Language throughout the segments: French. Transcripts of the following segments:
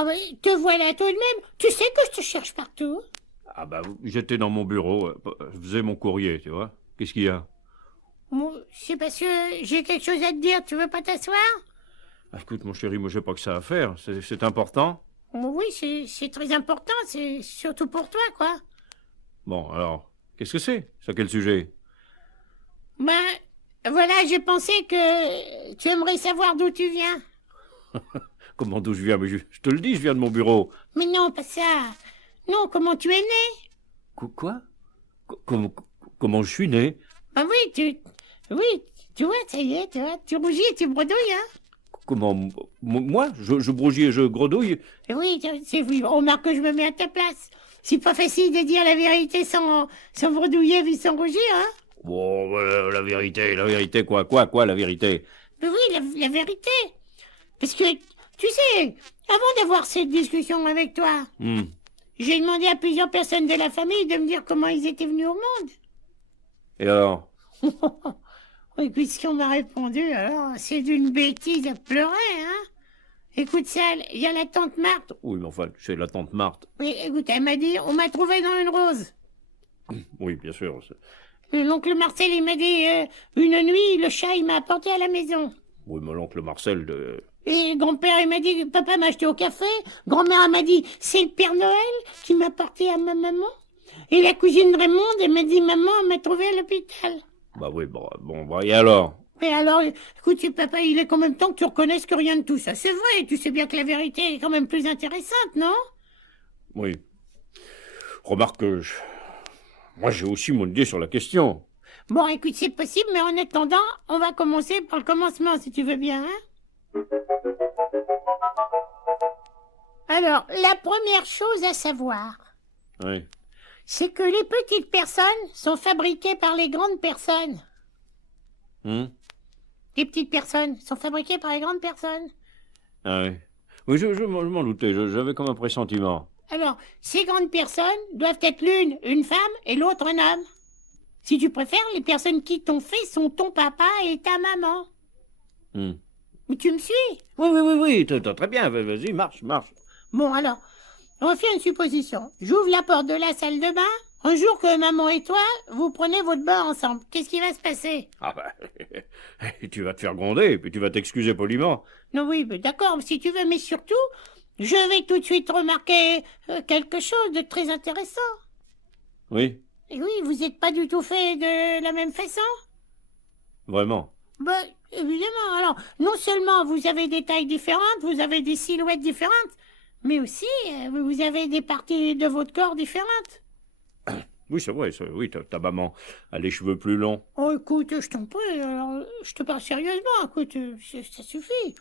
Ah oui, te voilà tout de même. Tu sais que je te cherche partout. Ah bah, j'étais dans mon bureau, je faisais mon courrier, tu vois. Qu'est-ce qu'il y a? Bon, c'est parce que j'ai quelque chose à te dire. Tu veux pas t'asseoir? Ah, écoute, mon chéri, moi j'ai pas que ça à faire, c'est important. Oh oui, c'est très important. C'est surtout pour toi, quoi. Bon, alors, qu'est-ce que c'est? C'est à quel sujet? Ben, voilà, j'ai pensé que tu aimerais savoir d'où tu viens. Comment d'où je viens? Mais je te le dis, je viens de mon bureau. Mais non, pas ça. Non, comment tu es né? Quoi? Comment je suis né? Ben oui, oui, tu vois, ça y est, tu vois, tu rougis et tu bredouilles, hein. Comment? Moi? Je brougie et je gredouille? Et oui, oui, remarque que je me mets à ta place. C'est pas facile de dire la vérité sans bredouiller et sans rougir, hein. Bon, la vérité, quoi, la vérité? Mais oui, la vérité. Parce que, tu sais, avant d'avoir cette discussion avec toi, Hmm. j'ai demandé à plusieurs personnes de la famille de me dire comment ils étaient venus au monde. Et alors? Oui, puis ce qu'on m'a répondu, alors, c'est d'une bêtise à pleurer, hein. Écoute ça, il y a la tante Marthe. Oui, mais enfin, c'est la tante Marthe. Oui, écoute, elle m'a dit, on m'a trouvé dans une rose. Oui, bien sûr. Et l'oncle Marcel, il m'a dit, une nuit, le chat, il m'a apporté à la maison. Oui, mais l'oncle Marcel, Et grand-père, il m'a dit, papa m'a acheté au café. Grand-mère, elle m'a dit, c'est le Père Noël qui m'a apporté à ma maman. Et la cousine de Raymond, elle m'a dit, maman, elle m'a trouvé à l'hôpital. Bah oui, bon, et alors? Mais alors, écoute, papa, il est quand même temps que tu reconnaisses que rien de tout ça. C'est vrai, tu sais bien que la vérité est quand même plus intéressante, non? Oui. Remarque que moi, j'ai aussi mon idée sur la question. Bon, écoute, c'est possible, mais en attendant, on va commencer par le commencement, si tu veux bien, hein? Alors, la première chose à savoir, Oui. c'est que les petites personnes sont fabriquées par les grandes personnes. Hmm. Les petites personnes sont fabriquées par les grandes personnes. Ah oui. Oui, je m'en doutais, j'avais comme un pressentiment. Alors, ces grandes personnes doivent être l'une une femme et l'autre un homme. Si tu préfères, les personnes qui t'ont fait sont ton papa et ta maman. Hmm. Mais tu me suis? Oui, très bien, vas-y, marche. Bon, alors, on va faire une supposition. J'ouvre la porte de la salle de bain. Un jour que maman et toi, vous prenez votre bain ensemble. Qu'est-ce qui va se passer? Ah bah, tu vas te faire gronder, puis tu vas t'excuser poliment. Non, oui, mais d'accord, si tu veux, mais surtout, je vais tout de suite remarquer quelque chose de très intéressant. Oui, Et oui, vous n'êtes pas du tout fait de la même façon? vraiment. Ben, évidemment. Alors, non seulement vous avez des tailles différentes, vous avez des silhouettes différentes, mais aussi vous avez des parties de votre corps différentes. Oui, c'est vrai, oui, ta maman a les cheveux plus longs. Oh, écoute, je t'en prie, alors, je te parle sérieusement, écoute, ça suffit.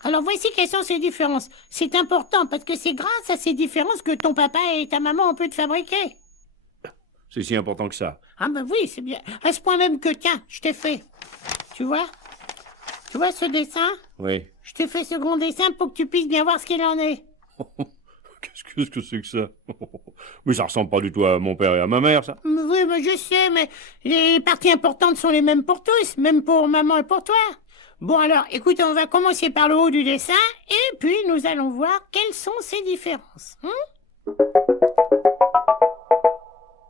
Alors, voici quelles sont ces différences. C'est important, parce que c'est grâce à ces différences que ton papa et ta maman ont pu te fabriquer. C'est si important que ça. Ah ben oui, c'est bien. À ce point même que, tiens, je t'ai fait. Tu vois? Tu vois ce dessin? Oui. Je t'ai fait ce grand dessin pour que tu puisses bien voir ce qu'il en est. Qu'est-ce que c'est que ça? Mais ça ressemble pas du tout à mon père et à ma mère, ça. Oui, mais je sais, mais les parties importantes sont les mêmes pour tous, même pour maman et pour toi. Bon alors, écoute, on va commencer par le haut du dessin, et puis nous allons voir quelles sont ces différences.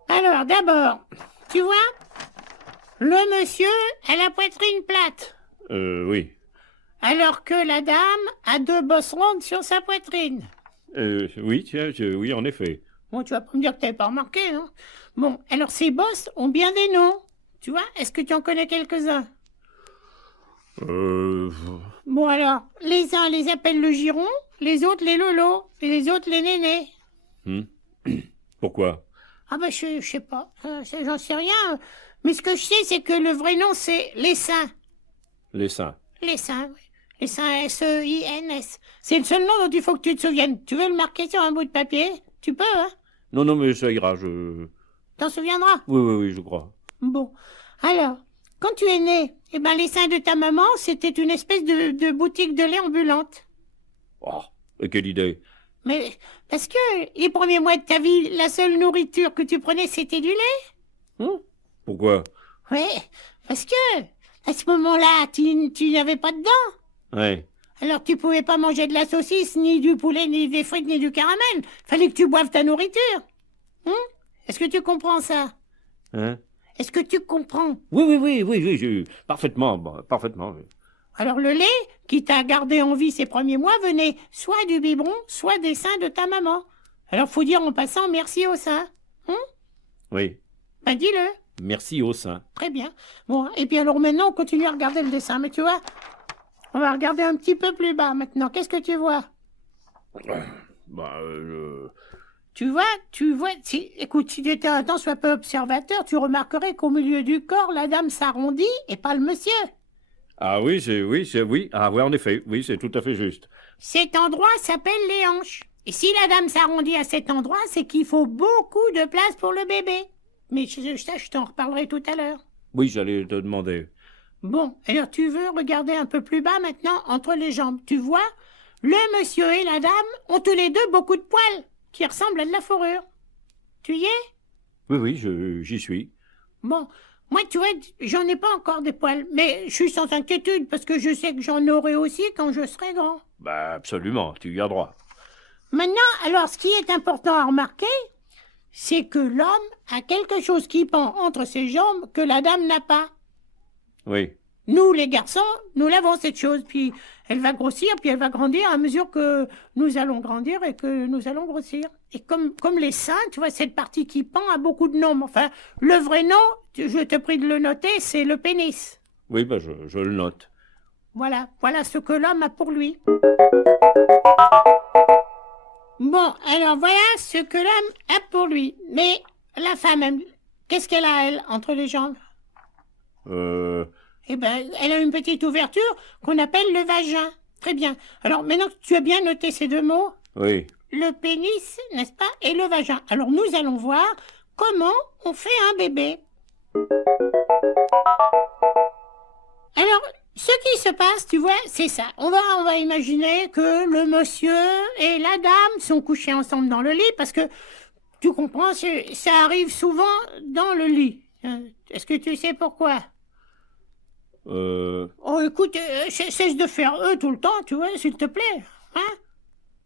Alors, d'abord, tu vois, le monsieur a la poitrine plate, Oui. alors que la dame a deux bosses rondes sur sa poitrine. Oui, tiens, oui, en effet. Bon, tu vas pas me dire que t'avais pas remarqué, hein. Bon, alors ces bosses ont bien des noms. Tu vois, est-ce que tu en connais quelques-uns? Bon alors, les uns les appellent le giron, les autres les lolos, et les autres les nénés. Pourquoi? Ah ben je sais pas, j'en sais rien. Mais ce que je sais, c'est que le vrai nom c'est les seins. Les seins. Les seins, oui. Les seins S-E-I-N-S. C'est le seul nom dont il faut que tu te souviennes. Tu veux le marquer sur un bout de papier? Tu peux, hein? Non, mais ça ira, T'en souviendras? Oui, je crois. Bon, alors, quand tu es né, eh ben les seins de ta maman, c'était une espèce de boutique de lait ambulante. Oh, et quelle idée. Mais parce que les premiers mois de ta vie, la seule nourriture que tu prenais, c'était du lait. Pourquoi? Oui, parce que à ce moment-là, tu n'avais pas de dents. Ouais. Alors tu pouvais pas manger de la saucisse, ni du poulet, ni des frites, ni du caramel. Fallait que tu boives ta nourriture. Est-ce que tu comprends ça? Hein? Est-ce que tu comprends? Oui, parfaitement, bon, parfaitement. Oui. Alors le lait qui t'a gardé en vie ces premiers mois venait soit du biberon, soit des seins de ta maman. Alors faut dire en passant merci au sein. Oui, Ben dis-le. merci au sein. Très bien. Bon, et puis alors maintenant on continue à regarder le dessin. Mais tu vois, on va regarder un petit peu plus bas maintenant. Qu'est-ce que tu vois? Bah, Tu vois, écoute, si tu étais un temps soit peu observateur, tu remarquerais qu'au milieu du corps, la dame s'arrondit et pas le monsieur. Ah oui, oui. Ah oui, en effet, oui, c'est tout à fait juste. Cet endroit s'appelle les hanches. Et si la dame s'arrondit à cet endroit, c'est qu'il faut beaucoup de place pour le bébé. Mais je t'en reparlerai tout à l'heure. Oui, j'allais te demander. Bon, alors tu veux regarder un peu plus bas maintenant, entre les jambes. Tu vois, le monsieur et la dame ont tous les deux beaucoup de poils qui ressemblent à de la fourrure. Tu y es? Oui, j'y suis. Bon, moi, tu vois, j'en ai pas encore des poils, mais je suis sans inquiétude parce que je sais que j'en aurai aussi quand je serai grand. Bah, absolument, tu y as droit. Maintenant, alors, ce qui est important à remarquer, c'est que l'homme a quelque chose qui pend entre ses jambes que la dame n'a pas. Oui. Nous, les garçons, nous l'avons cette chose, puis elle va grossir, puis elle va grandir à mesure que nous allons grandir et que nous allons grossir. Et comme les seins, tu vois, cette partie qui pend a beaucoup de noms. Enfin, le vrai nom, je te prie de le noter, c'est le pénis. Oui, bah, je le note. Voilà ce que l'homme a pour lui. Bon, alors voilà ce que l'homme a pour lui. Mais la femme, qu'est-ce qu'elle a, elle, entre les jambes? Eh ben, elle a une petite ouverture qu'on appelle le vagin. Très bien. Alors, maintenant que tu as bien noté ces deux mots, Oui. le pénis, n'est-ce pas, et le vagin. Alors, nous allons voir comment on fait un bébé. Alors, ce qui se passe, tu vois, c'est ça. On va imaginer que le monsieur et la dame sont couchés ensemble dans le lit parce que, tu comprends, ça arrive souvent dans le lit. Est-ce que tu sais pourquoi? Oh, écoute, cesse de faire eux tout le temps, tu vois, s'il te plaît. Hein?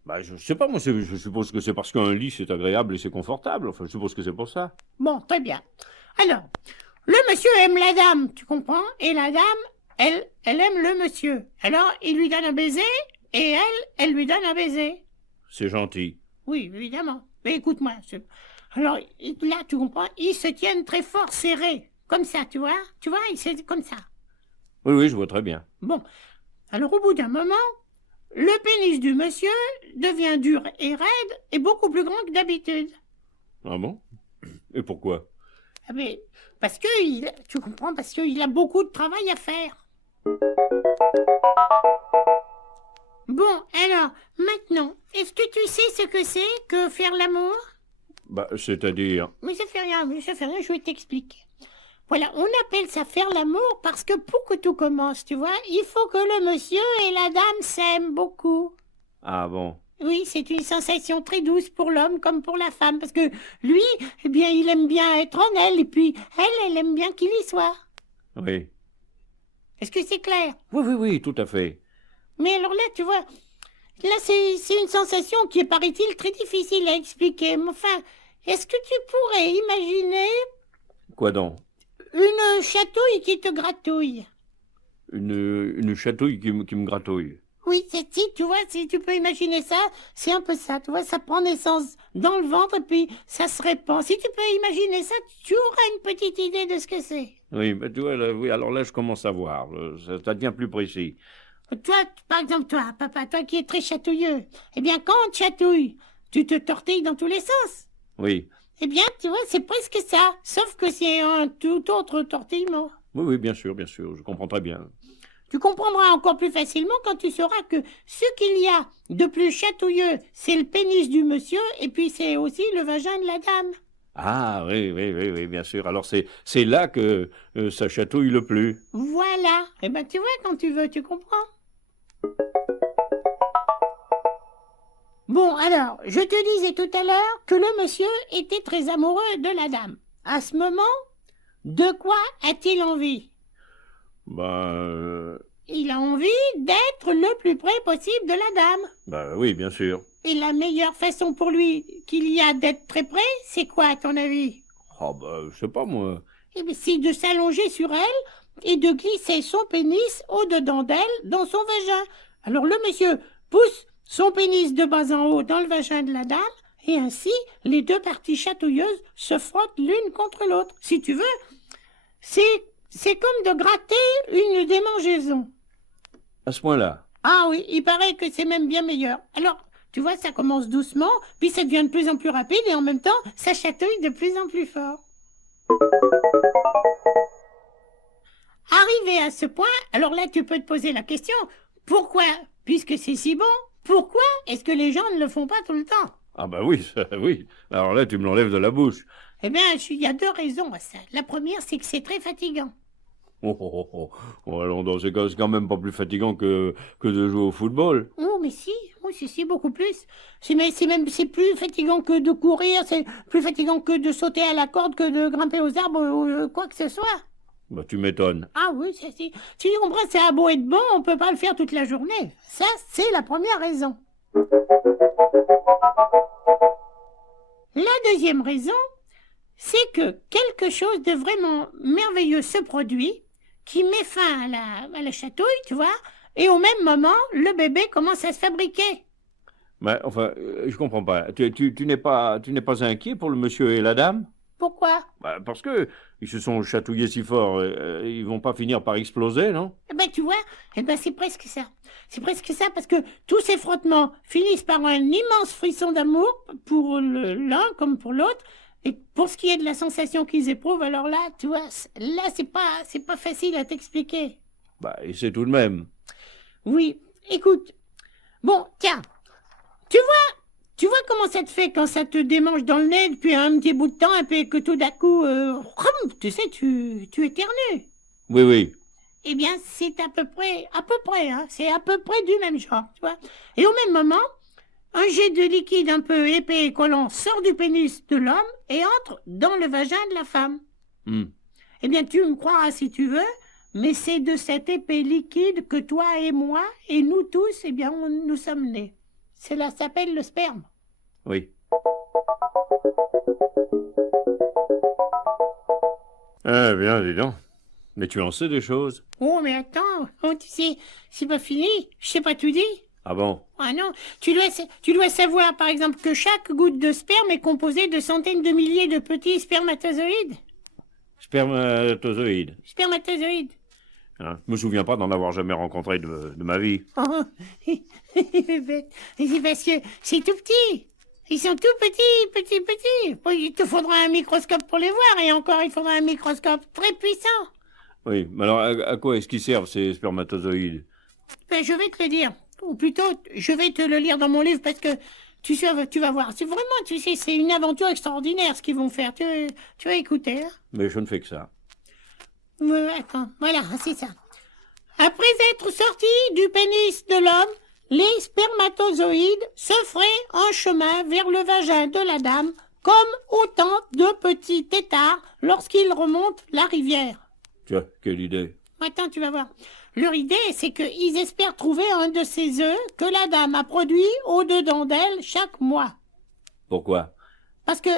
Bah, je sais pas, moi, je suppose que c'est parce qu'un lit, c'est agréable et c'est confortable. Enfin, je suppose que c'est pour ça. Bon, très bien. Alors, le monsieur aime la dame, tu comprends? Et la dame, elle aime le monsieur. Alors, il lui donne un baiser et elle lui donne un baiser. C'est gentil. Oui, évidemment. Mais écoute-moi. Alors, là, tu comprends, ils se tiennent très fort serrés. Comme ça, tu vois? Tu vois, c'est comme ça. Oui, je vois très bien. Bon. Alors, au bout d'un moment, le pénis du monsieur devient dur et raide et beaucoup plus grand que d'habitude. Ah bon? Et pourquoi? Ah mais, parce que, tu comprends, parce qu'il a beaucoup de travail à faire. Bon, alors, maintenant, est-ce que tu sais ce que c'est que faire l'amour? Bah, c'est-à-dire... Mais ça fait rien, je vais t'expliquer. Voilà, on appelle ça faire l'amour parce que pour que tout commence, tu vois, il faut que le monsieur et la dame s'aiment beaucoup. Ah bon? Oui, c'est une sensation très douce pour l'homme comme pour la femme, parce que lui, eh bien, il aime bien être en elle, et puis elle aime bien qu'il y soit. Oui. Est-ce que c'est clair? Oui, tout à fait. Mais alors là, tu vois, là, c'est une sensation qui est, paraît-il, très difficile à expliquer. Mais enfin, est-ce que tu pourrais imaginer Quoi donc? une chatouille qui te gratouille? Une chatouille qui me gratouille. Oui, si tu vois, si tu peux imaginer ça, c'est un peu ça, tu vois, ça prend naissance dans le ventre et puis ça se répand. Si tu peux imaginer ça, tu auras une petite idée de ce que c'est. Oui, mais tu vois, là, oui, alors là, je commence à voir. Ça devient plus précis. Toi, par exemple, toi, papa, toi qui es très chatouilleux, eh bien, quand on te chatouille, tu te tortilles dans tous les sens. Oui. Eh bien, tu vois, c'est presque ça, sauf que c'est un tout autre tortillement. Oui, bien sûr, je comprends très bien. Tu comprendras encore plus facilement quand tu sauras que ce qu'il y a de plus chatouilleux, c'est le pénis du monsieur et puis c'est aussi le vagin de la dame. Ah, oui, bien sûr. Alors, c'est là que ça chatouille le plus. Voilà. Eh ben, tu vois, quand tu veux, tu comprends. Bon, alors, je te disais tout à l'heure que le monsieur était très amoureux de la dame. À ce moment, de quoi a-t-il envie? Ben, Il a envie d'être le plus près possible de la dame. Bah oui, bien sûr. Et la meilleure façon pour lui qu'il y a d'être très près, c'est quoi à ton avis? Ah bah, je sais pas, moi. Eh bien, c'est de s'allonger sur elle et de glisser son pénis au-dedans d'elle dans son vagin. Alors le monsieur pousse son pénis de bas en haut dans le vagin de la dame et ainsi les deux parties chatouilleuses se frottent l'une contre l'autre. Si tu veux, c'est comme de gratter une démangeaison. À ce point-là. Ah oui, il paraît que c'est même bien meilleur. Alors, tu vois, ça commence doucement, puis ça devient de plus en plus rapide et en même temps, ça chatouille de plus en plus fort. Arrivé à ce point, alors là, tu peux te poser la question, pourquoi, puisque c'est si bon, pourquoi est-ce que les gens ne le font pas tout le temps? Ah bah oui, oui. Alors là, tu me l'enlèves de la bouche. Eh bien, il y a deux raisons à ça. La première, c'est que c'est très fatigant. Oh, oh, oh, oh. Oh, alors, dans ces cas, c'est quand même pas plus fatigant que de jouer au football. Oh, mais si, oh, si, beaucoup plus. C'est plus fatigant que de courir, c'est plus fatigant que de sauter à la corde, que de grimper aux arbres ou quoi que ce soit. Bah, tu m'étonnes. Ah oui, si tu comprends, c'est à beau être bon, on peut pas le faire toute la journée. Ça, c'est la première raison. La deuxième raison, c'est que quelque chose de vraiment merveilleux se produit, qui met fin à la chatouille, tu vois, et au même moment, le bébé commence à se fabriquer. Mais enfin, je comprends pas. Tu n'es pas inquiet pour le monsieur et la dame? Pourquoi? Bah, parce que ils se sont chatouillés si fort, ils vont pas finir par exploser, non? Eh ben, tu vois, eh ben, c'est presque ça. C'est presque ça parce que tous ces frottements finissent par un immense frisson d'amour pour l'un comme pour l'autre. Et pour ce qui est de la sensation qu'ils éprouvent, alors là, tu vois, là, c'est pas facile à t'expliquer. Bah, et c'est tout de même. Oui, écoute. Bon, tiens, tu vois comment ça te fait quand ça te démange dans le nez depuis un petit bout de temps et puis que tout d'un coup, tu sais, tu éternues. Oui, oui. Eh bien, c'est à peu près, hein, c'est à peu près du même genre, tu vois. Et au même moment, un jet de liquide un peu épais et collant sort du pénis de l'homme et entre dans le vagin de la femme. Eh bien, tu me croiras si tu veux, mais c'est de cet épais liquide que toi et moi, et nous tous, eh bien, nous sommes nés. Cela s'appelle le sperme. Oui. Eh bien, dis donc. Mais tu en sais des choses. Oh, mais attends, oh, tu sais, c'est pas fini, je sais pas tout dire. Ah bon? Ah non, tu dois savoir, par exemple, que chaque goutte de sperme est composée de centaines de milliers de petits spermatozoïdes. Spermatozoïdes. Spermatozoïdes. Hein? Je me souviens pas d'en avoir jamais rencontré de ma vie. Oh, c'est parce que c'est tout petit. Ils sont tout petits. Bon, il te faudra un microscope pour les voir, et encore, il faudra un microscope très puissant. Oui, mais alors à quoi est-ce qu'ils servent, ces spermatozoïdes? Ben, je vais te le dire. Ou plutôt, je vais te le lire dans mon livre, parce que tu vas voir. C'est vraiment, tu sais, c'est une aventure extraordinaire, ce qu'ils vont faire. Tu vas écouter, hein? Mais je ne fais que ça. Attends, voilà, c'est ça. Après être sortis du pénis de l'homme, les spermatozoïdes se feraient un chemin vers le vagin de la dame, comme autant de petits têtards lorsqu'ils remontent la rivière. Tiens, quelle idée. Attends, tu vas voir. Leur idée, c'est qu'ils espèrent trouver un de ces œufs que la dame a produit au-dedans d'elle chaque mois. Pourquoi? Parce que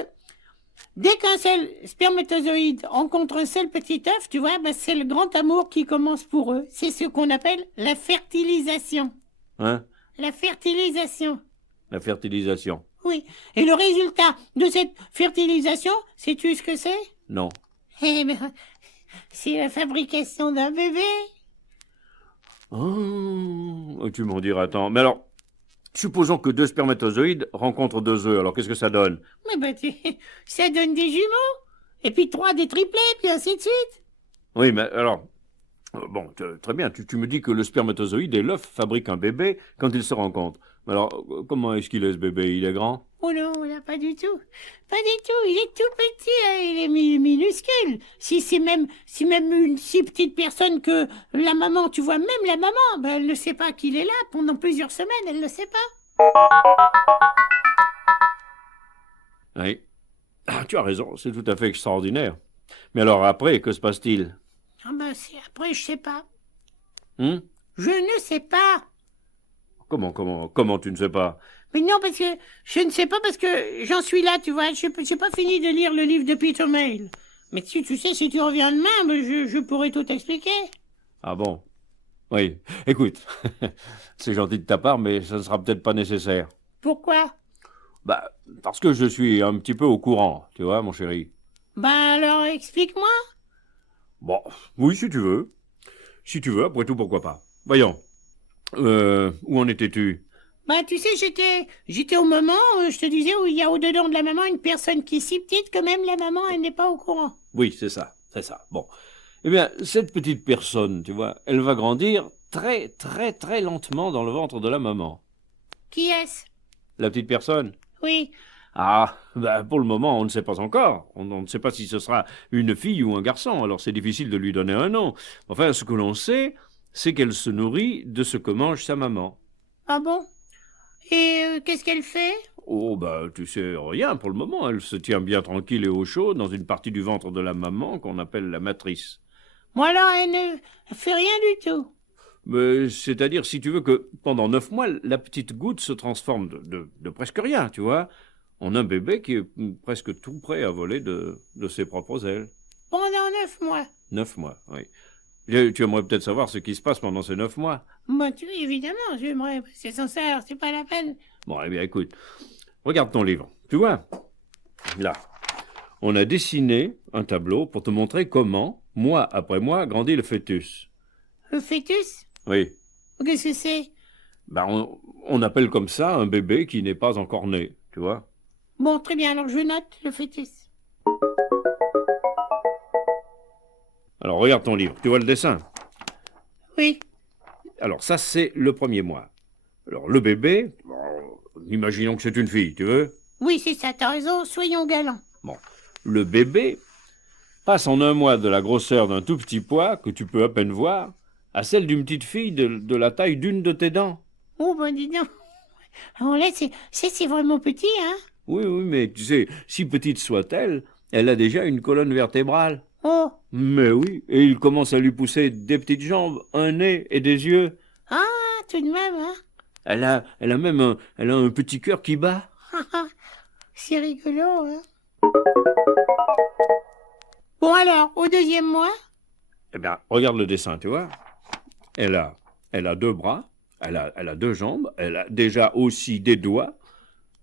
dès qu'un seul spermatozoïde rencontre un seul petit œuf, tu vois, ben c'est le grand amour qui commence pour eux. C'est ce qu'on appelle la fertilisation. Hein? La fertilisation. La fertilisation. Oui. Et le résultat de cette fertilisation, sais-tu ce que c'est? Non. Eh bien, c'est la fabrication d'un bébé. Oh, tu m'en diras tant. Mais alors, supposons que deux spermatozoïdes rencontrent deux œufs, alors qu'est-ce que ça donne? Mais ben, ça donne des jumeaux. Et puis 3 des triplets, puis ainsi de suite. Oui, mais alors, bon, très bien, tu me dis que le spermatozoïde et l'œuf fabriquent un bébé quand ils se rencontrent. Mais alors, comment est-ce qu'il est ce bébé? Il est grand? Oh non, là, pas du tout. Pas du tout, il est tout petit, hein, il est minuscule. Si même une si petite personne que la maman, tu vois, même la maman, ben, elle ne sait pas qu'il est là pendant plusieurs semaines, elle ne le sait pas. Oui. Ah, tu as raison, c'est tout à fait extraordinaire. Mais alors après, que se passe-t-il? Ah ben, après, je sais pas. Je ne sais pas. Comment tu ne sais pas? Mais non, parce que je ne sais pas parce que j'en suis là, tu vois. Je n'ai pas fini de lire le livre de Peter Mayle. Mais si tu sais, si tu reviens demain, ben, je pourrai tout expliquer. Ah bon? Oui. Écoute, c'est gentil de ta part, mais ça ne sera peut-être pas nécessaire. Pourquoi? Bah, parce que je suis un petit peu au courant, tu vois, mon chéri. Ben alors, explique-moi. Bon, oui, si tu veux. Si tu veux, après tout, pourquoi pas. Voyons. Où en étais-tu? Ben tu sais, j'étais au moment, je te disais, où il y a au-dedans de la maman une personne qui est si petite que même la maman, elle n'est pas au courant. Oui, c'est ça. Bon. Eh bien, cette petite personne, tu vois, elle va grandir très, très, très lentement dans le ventre de la maman. Qui est-ce? La petite personne? Oui. Ah, bah, pour le moment, on ne sait pas encore. On ne sait pas si ce sera une fille ou un garçon, alors c'est difficile de lui donner un nom. Enfin, ce que l'on sait, c'est qu'elle se nourrit de ce que mange sa maman. Ah bon? Et qu'est-ce qu'elle fait? Oh, bah, tu sais, rien pour le moment. Elle se tient bien tranquille et au chaud dans une partie du ventre de la maman qu'on appelle la matrice. Moi alors, elle ne fait rien du tout. Mais c'est-à-dire, si tu veux, que pendant 9 mois, la petite goutte se transforme de presque rien, tu vois, en un bébé qui est presque tout prêt à voler de ses propres ailes. Pendant 9 mois. 9 mois, oui. Et tu aimerais peut-être savoir ce qui se passe pendant ces 9 mois. Bah, évidemment, j'aimerais. C'est sincère, c'est pas la peine. Bon, eh bien, écoute, regarde ton livre. Tu vois, là, on a dessiné un tableau pour te montrer comment, mois après mois, grandit le fœtus. Le fœtus? Oui. Qu'est-ce que c'est? Ben, on appelle comme ça un bébé qui n'est pas encore né, tu vois. Bon, très bien, alors je note le fœtus. Alors, regarde ton livre. Tu vois le dessin? Oui. Alors, ça, c'est le premier mois. Alors, le bébé, imaginons que c'est une fille, tu veux? Oui, c'est ça, t'as raison, soyons galants. Bon, le bébé passe en un mois de la grosseur d'un tout petit pois, que tu peux à peine voir, à celle d'une petite fille de la taille d'une de tes dents. Oh, ben dis donc. Alors là, c'est vraiment petit, hein? Oui, mais tu sais, si petite soit-elle, elle a déjà une colonne vertébrale. Oh. Mais oui, et il commence à lui pousser des petites jambes, un nez et des yeux. Ah, tout de même, hein? Elle a même elle a un petit cœur qui bat. C'est rigolo, hein? Bon alors, au deuxième mois? Eh bien, regarde le dessin, tu vois. Elle a 2 bras, elle a 2 jambes, elle a déjà aussi des doigts,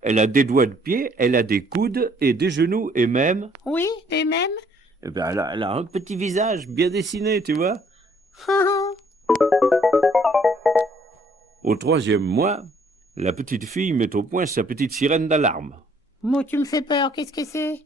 elle a des doigts de pied, elle a des coudes et des genoux et même... Oui, et même? Eh bien, elle a un petit visage bien dessiné, tu vois. Au 3e mois, la petite fille met au point sa petite sirène d'alarme. Moi, tu me fais peur, qu'est-ce que c'est?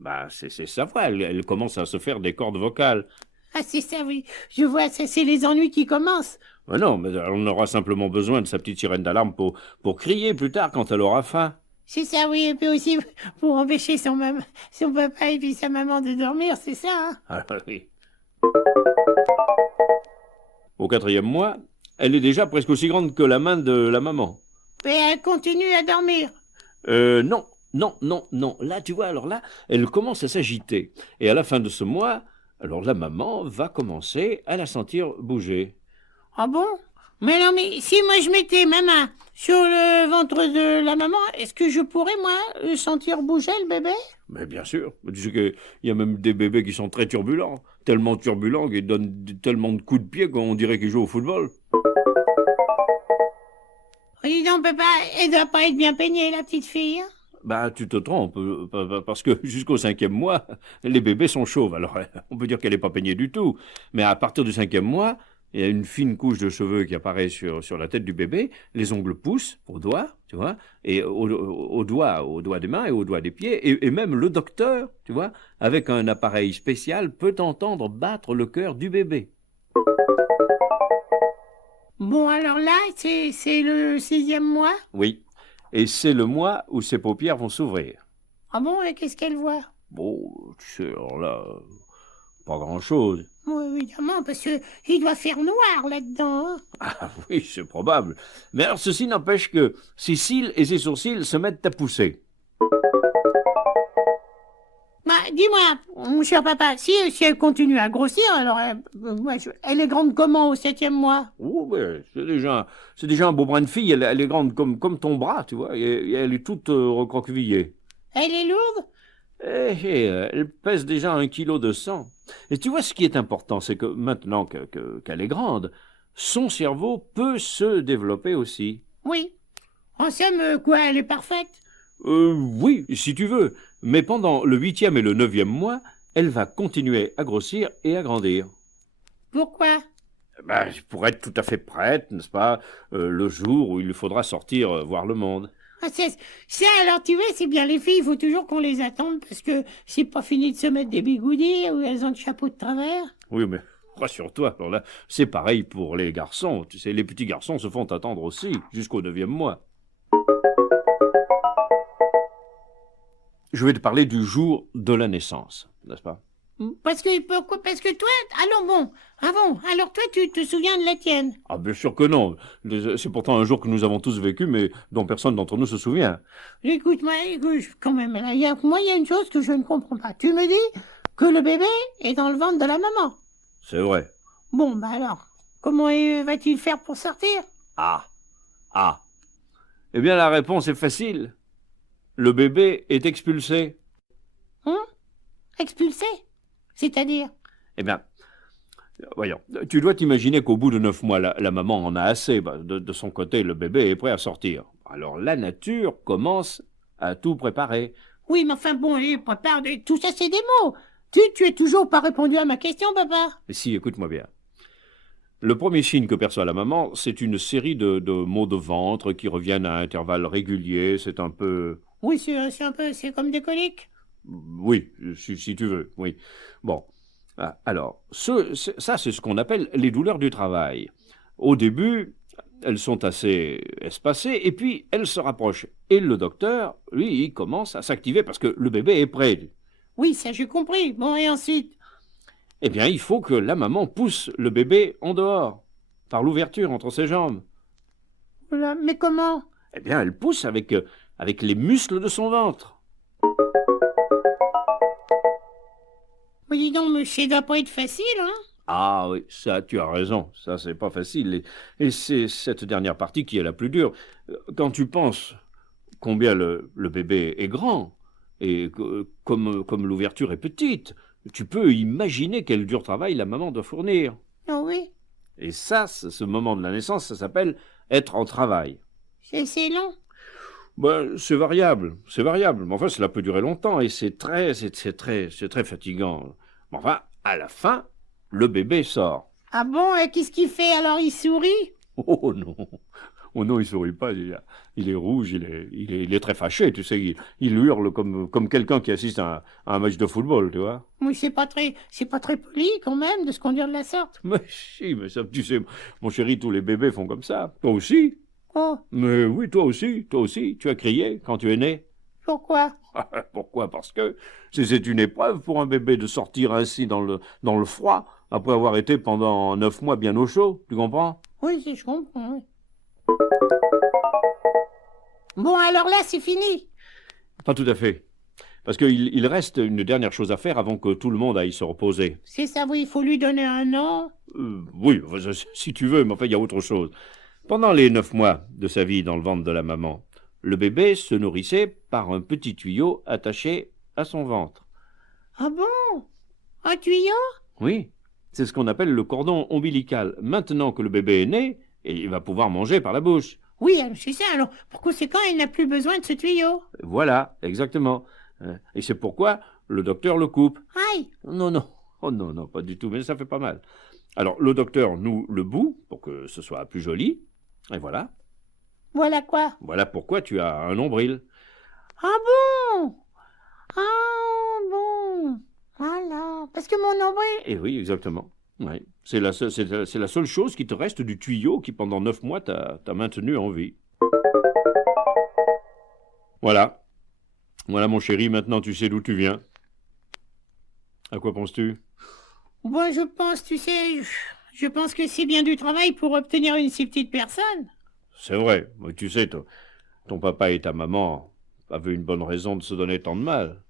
Bah, c'est sa voix, elle commence à se faire des cordes vocales. Ah, c'est ça, oui. Je vois, c'est les ennuis qui commencent. Mais non, mais on aura simplement besoin de sa petite sirène d'alarme pour crier plus tard quand elle aura faim. C'est ça, oui, et puis aussi pour empêcher son papa et puis sa maman de dormir, c'est ça, hein? Ah oui. Au 4e mois, elle est déjà presque aussi grande que la main de la maman. Mais elle continue à dormir. Non. Là, tu vois, alors là, elle commence à s'agiter. Et à la fin de ce mois, alors la maman va commencer à la sentir bouger. Ah bon? Mais non, mais si moi je mettais ma main sur le ventre de la maman, est-ce que je pourrais, moi, sentir bouger le bébé? Mais bien sûr. Tu sais qu'il y a même des bébés qui sont très turbulents. Tellement turbulents qu'ils donnent tellement de coups de pied qu'on dirait qu'ils jouent au football. Oh, dis donc, papa, elle doit pas être bien peignée, la petite fille, hein? Bah, tu te trompes, parce que jusqu'au 5e mois, les bébés sont chauves. Alors, on peut dire qu'elle n'est pas peignée du tout. Mais à partir du 5e mois, il y a une fine couche de cheveux qui apparaît sur la tête du bébé, les ongles poussent aux doigts, tu vois, et aux doigts des mains et aux doigts des pieds, et même le docteur, tu vois, avec un appareil spécial, peut entendre battre le cœur du bébé. Bon, alors là, c'est le 6e mois? Oui, et c'est le mois où ses paupières vont s'ouvrir. Ah bon, et qu'est-ce qu'elle voit? Bon, tu sais, alors là, pas grand-chose. Oui, évidemment, parce que il doit faire noir là-dedans, hein? Ah oui, c'est probable. Mais alors, ceci n'empêche que ses cils et ses sourcils se mettent à pousser. Bah dis-moi, mon cher papa, si elle continue à grossir, alors elle est grande comment au 7e mois? Oh, ouais, c'est déjà un beau brin de fille. Elle est grande comme ton bras, tu vois. Et elle est toute recroquevillée. Elle est lourde? Elle pèse déjà 1,2 kg. Et tu vois, ce qui est important, c'est que maintenant qu'elle est grande, son cerveau peut se développer aussi. Oui. En somme, quoi, elle est parfaite? Oui, si tu veux. Mais pendant le 8e et le 9e mois, elle va continuer à grossir et à grandir. Pourquoi? Ben, pour être tout à fait prête, n'est-ce pas, le jour où il lui faudra sortir voir le monde. Ah, ça, alors tu vois, c'est bien les filles, il faut toujours qu'on les attende parce que c'est pas fini de se mettre des bigoudis ou elles ont le chapeau de travers. Oui, mais rassure-toi, alors là, c'est pareil pour les garçons. Tu sais, les petits garçons se font attendre aussi, jusqu'au 9e mois. Je vais te parler du jour de la naissance, n'est-ce pas? Parce que toi, alors toi, tu te souviens de la tienne. Ah, bien sûr que non. C'est pourtant un jour que nous avons tous vécu, mais dont personne d'entre nous se souvient. Écoute, quand même, là, il y a une chose que je ne comprends pas. Tu me dis que le bébé est dans le ventre de la maman. C'est vrai. Bon, bah alors, comment va-t-il faire pour sortir? Ah. Eh bien, la réponse est facile. Le bébé est expulsé. Expulsé? C'est-à-dire? Eh bien, voyons, tu dois t'imaginer qu'au bout de 9 mois, la maman en a assez. De son côté, le bébé est prêt à sortir. Alors la nature commence à tout préparer. Oui, mais enfin bon, prépare, tout ça c'est des mots. Tu es toujours pas répondu à ma question, papa. Mais si, écoute-moi bien. Le premier signe que perçoit la maman, c'est une série de maux de ventre qui reviennent à intervalles réguliers. C'est un peu... Oui, c'est comme des coliques. Oui, si tu veux, oui. Bon, alors, ça c'est ce qu'on appelle les douleurs du travail. Au début, elles sont assez espacées, et puis elles se rapprochent. Et le docteur, lui, il commence à s'activer parce que le bébé est prêt. Oui, ça j'ai compris. Bon, et ensuite? Eh bien, il faut que la maman pousse le bébé en dehors, par l'ouverture entre ses jambes. Voilà, mais comment? Eh bien, elle pousse avec les muscles de son ventre. Mais dis donc, mais ça doit pas être facile, hein? Ah oui, ça, tu as raison, ça c'est pas facile. Et c'est cette dernière partie qui est la plus dure. Quand tu penses combien le bébé est grand, et comme l'ouverture est petite, tu peux imaginer quel dur travail la maman doit fournir. Ah oui, Et ça, ce moment de la naissance, ça s'appelle être en travail. c'est long. Ben, c'est variable, mais enfin, cela peut durer longtemps, et c'est très fatigant. Mais enfin, à la fin, le bébé sort. Ah bon, et qu'est-ce qu'il fait alors? Il sourit? Oh non, oh non, il sourit pas, il est rouge, il est très fâché, tu sais, il hurle comme quelqu'un qui assiste à un match de football, tu vois. Oui, c'est pas très poli quand même de se conduire de la sorte. Mais si, mais ça, tu sais, mon chéri, tous les bébés font comme ça. Toi aussi? Oh, Mais oui, toi aussi, tu as crié quand tu es né. pourquoi? Pourquoi? Parce que c'est une épreuve pour un bébé de sortir ainsi dans le froid, après avoir été pendant 9 mois bien au chaud, tu comprends? Oui, je comprends, oui. Bon, alors là, c'est fini. Pas tout à fait. Parce qu'il reste une dernière chose à faire avant que tout le monde aille se reposer. C'est ça, oui, il faut lui donner un nom. Oui, enfin, si tu veux, mais enfin, il y a autre chose. Pendant les 9 mois de sa vie dans le ventre de la maman, le bébé se nourrissait par un petit tuyau attaché à son ventre. Ah bon? Un tuyau? Oui, c'est ce qu'on appelle le cordon ombilical. Maintenant que le bébé est né, il va pouvoir manger par la bouche. Oui, c'est ça. Alors, par conséquent, il n'a plus besoin de ce tuyau. Voilà, exactement. Et c'est pourquoi le docteur le coupe. Aïe! Non, non. Oh non, non, pas du tout, mais ça fait pas mal. Alors, le docteur noue le bout pour que ce soit plus joli. Et voilà. Voilà quoi? Voilà pourquoi tu as un nombril. Ah bon? Ah bon? Voilà. Parce que mon nombril... Et oui, exactement. Oui. C'est la seule chose qui te reste du tuyau qui, pendant 9 mois, t'a maintenu en vie. Voilà. Voilà, mon chéri, maintenant tu sais d'où tu viens. À quoi penses-tu? Bon, je pense, tu sais, je pense que c'est bien du travail pour obtenir une si petite personne. C'est vrai, mais tu sais, ton papa et ta maman avaient une bonne raison de se donner tant de mal.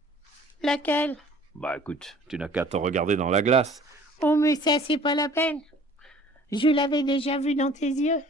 Laquelle? Bah écoute, tu n'as qu'à te regarder dans la glace. Oh, mais ça, c'est pas la peine. Je l'avais déjà vu dans tes yeux.